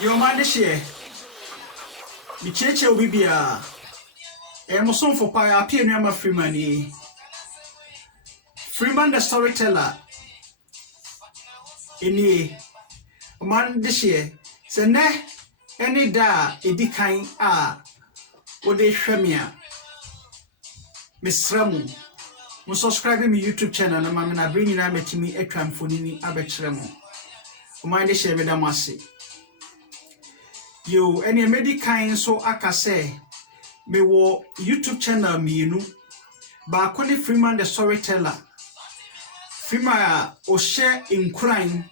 Your man this year. The church will be a son for Pia Pianama Freeman. Freeman the storyteller. In ye, man this year. Say, ne, any da, a decaying what they shemia. Miss Ramu. Mo subscribe to my YouTube channel na mama na bring na metimi atwa mfonini abechiremo. O mind dey share beda mase. Yo any medical so aka say me wo YouTube channel mienu ba kwani Freeman the storyteller. Freeman o share nkran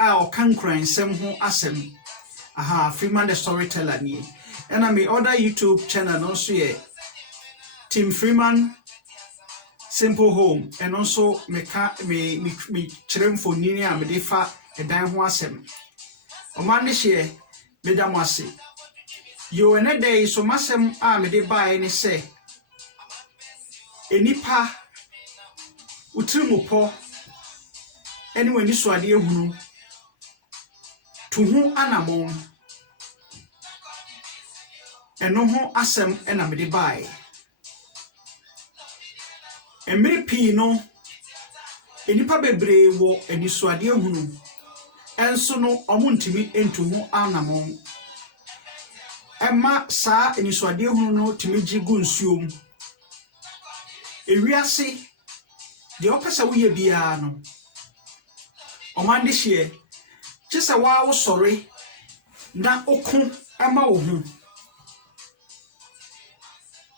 o kan kran sem ho asem. Aha Freeman the storyteller ni. And me other YouTube channel no so ye Team Freeman Simple Home and also me chirem for nini a me defa edan ho asem. O man this year me da mwase. Yo ene day so masem a me de bae ni se. Enipa utrimupo eni weni so ade ehunu. To ho Anamon. Eno ho asem ena me de bae. Emre pi no enipa bebre wo enisuade ehunu enso no omuntimi entuhu Anamon emma saa enisuade ehunu no timiji gu nsuom ewiase de opesa wo ye bia no omande hie kyesa wa wo sore na oku emma wo hu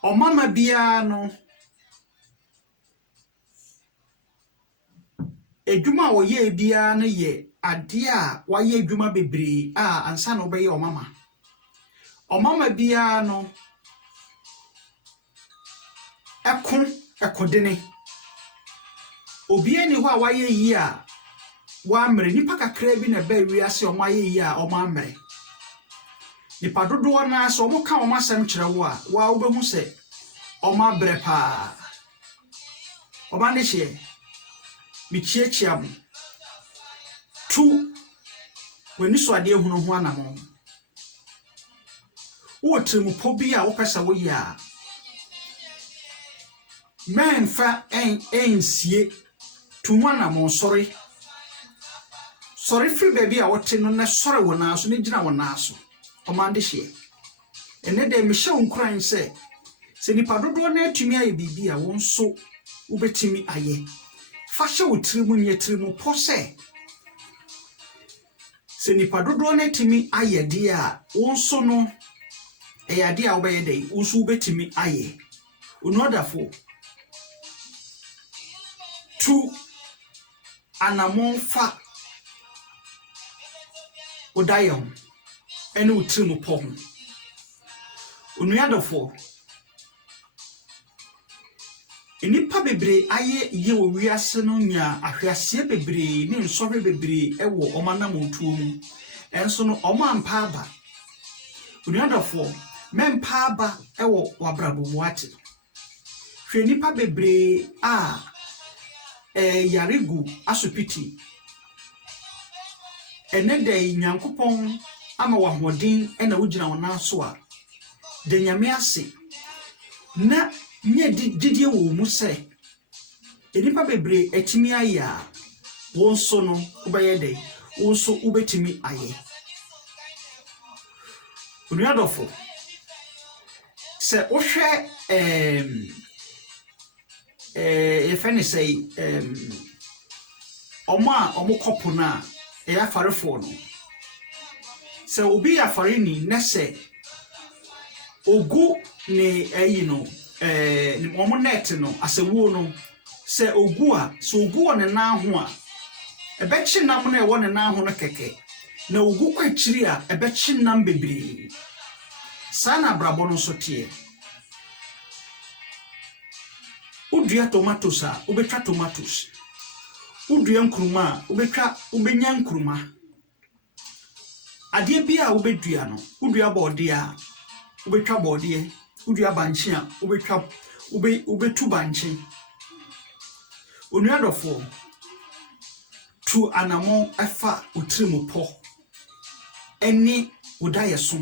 omama bia no edwuma wo ye bia na ye ade a wa ye edwuma bebre a ansa na obeye omama bia no ekodene obi ani ho a wa ye yi a wa mre nipa kakra bi na ba wiase oma ye yi a oma mre nipa dodo na so mo ka oma sem kire wo a wa obehu se oma bre pa oba ne hye michiechiam tu weni so ade ehunu ho Anamon wo trimupo bi a wo pesa wo ya men fa ensie tu ho Anamon sorry free baby a wote no na sorry wona so ne gina wona so omande hye ene de me hye nkran se nipa dodo na atumi aye bibi a won so wo betimi aye fashe utrimu nye trimu pose se nipa dodo na timi ayede a wonso no eyade a obeyede wonso betimi aye unodafo tu Anamon fa odayon ene utrimu po ho unuyadafo enipa bebre aye ye wo wiase no nya ahwase bebre ne nsɔhwe bebre ewo omanam otuo mu enso no omampa aba unuadafo mempa aba ewo wabrabo muate hwe nipa bebre a yaregu asopiti enede nyankopon ama wahodin ena wugina wona so a de nyame ase na nye didie wo mu se enipa bebre etimi aya wonso no ubeyede wonso ubetimi aye unuadofo se ohwe yefene say omo kopo na farefo no se obi afare ni nese ogu ne no ni omo net no asewu no se ogu a so ogu ne na ho a ebechi nam na ewo ne na ho no keke na ogu kwachiri a ebechi nam bebre sana brabo no so tie udua tomatoes a ubetwa tomatoes udua nkruma ubenya nkruma ade bia ubedua no udua bode a ubetwa bode udua banchi a ubetwa ubetu banchi onuadofo tu Anamon efa utrimupo eni wo Dayeso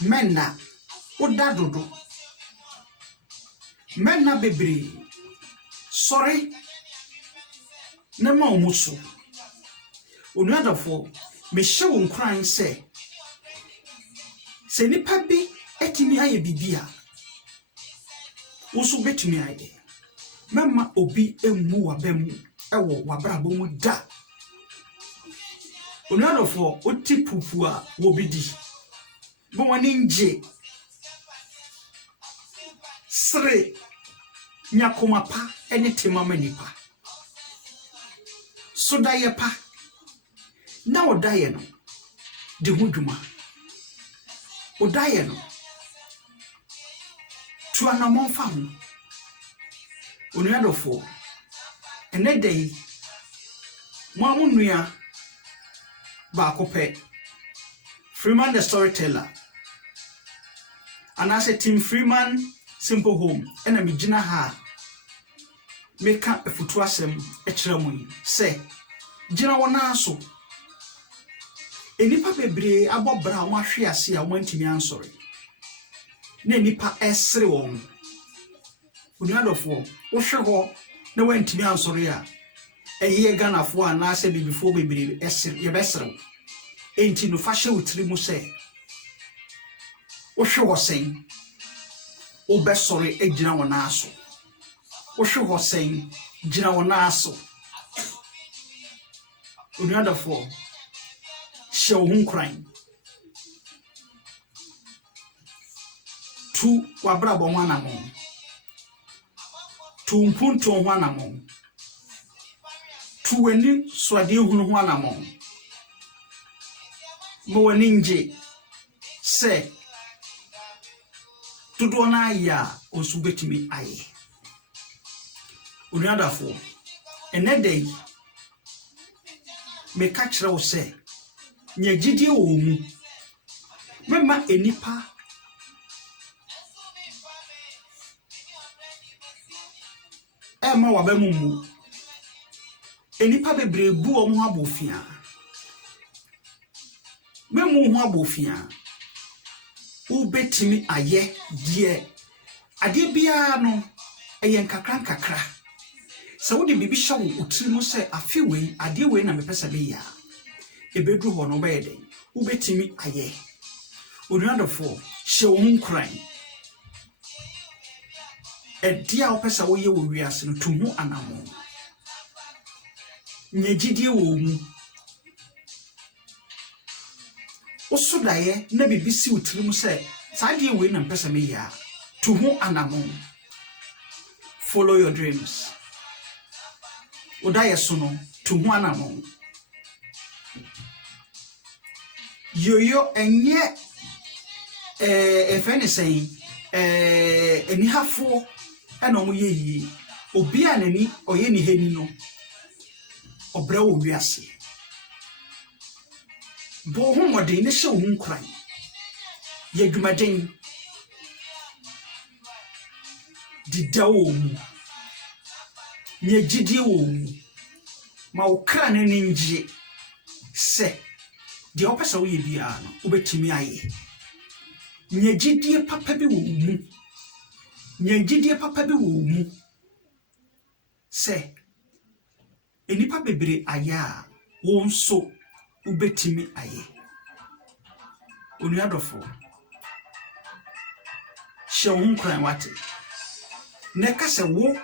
menna wo dadodo menna bebre sorry na ma omuso onuadafo me hye wo nkran se nipa bi etimi aye bibia wo so betimi aye mema obi emu wabemu ewo wabrabo mu da onuadafo oti pupu a wo bidi bo wani nje sre nyakoma pa ene tema manipa so daye pa na odaye no de huduma odaye no tu Anamon fa ho onuadofo ene dai mo amunua ba kope Freeman the storyteller and as a team Freeman simple home ena me gina ha meka efutu asem e kire mo yi se gina wona so enipa bebre abobra won ahwe ase a won ntimi ansori na enipa esre won onuadofo wo hwe ho na won ntimi ansori a eye ganafo a na ase bibifo bebre esre ye besre enti no fa hye wotiri mu se wo hwe ho sen wo besori egina wona aso wo hwe ho sen gina wona aso onuadofo show hun crying tu wabrabo Anamon tu mpunto Anamon tu weni swade hunu Anamon mo wani nje se tudo na ya osubetimi aye onuadafo enedei me ka kire wo se nya gidie wo mu mema enipa ema wabamu mu enipa bebre bu omo abofia memu ho abofia wo betimi aye die ade bia no eye nkakra se wo de bibi hye wo otiri mu se afi wei ade wei na mepesa be ya ebedu ho no be de wo betimi aye onuadofo hye wo nkran edia wo pesa wo ye wo wiase no to hu Anamon nyegidie wo mu osudaye na bibisi otiri mu se saade wei na mpesa me ya to hu Anamon follow your dreams Dayeso no to hu Anamon yoyo enye efene sen enihafo ana omo yeyi obi anani oye ni hani no obra wo wiase bo hu modin ne hye wo nkran ye dwumaden didawo mu nye gidie wo mu ma ukra ne ninje se de opesa wo ye bia no obetimi aye nye gidie papa bi wo mu nye gidie papa bi wo mu se enipa bebre aya wo nso obetimi aye onuadofo hye wo nkran wate ne ka se wo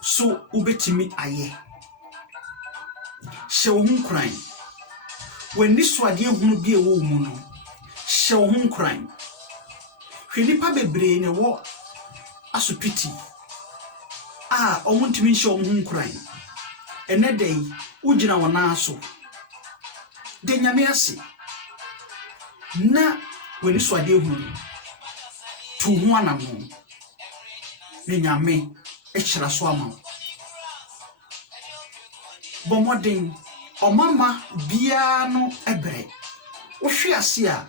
so obetimi aye hye wo nkran wani swade hunu bi ewo mu no hye wo nkran hwenipa bebre ne wo asopiti a omuntimi hye wo nkran enedei ugina wona aso de nyame ase na wani swade hunu tu hu Anamon ne nyame echira so ama bomodin omama bia no ebre wo hwe ase a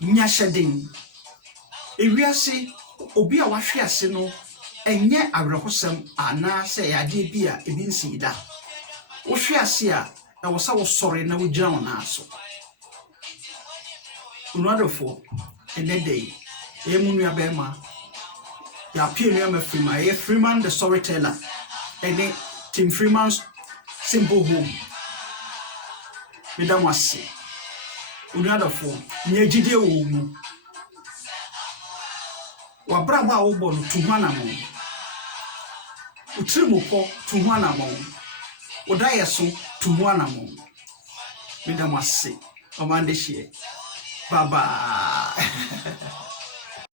nya hyeden ewiase obi a wa hwe ase no enye awerehosem ana se yade bia ebi nsida wohwe ase a na wo sa wo sɔre na wo gyina wo na so unwadofo ene day emu nua bema ya pie nua ma Freeman Freeman the storyteller ene Team Freeman's simple home medam ase unwadofo nyagide wo mu wabra ba wo bo no tuhana mo utrimukɔ tuhana mo Dayeso tuhana mo medam ase omande hie bye bye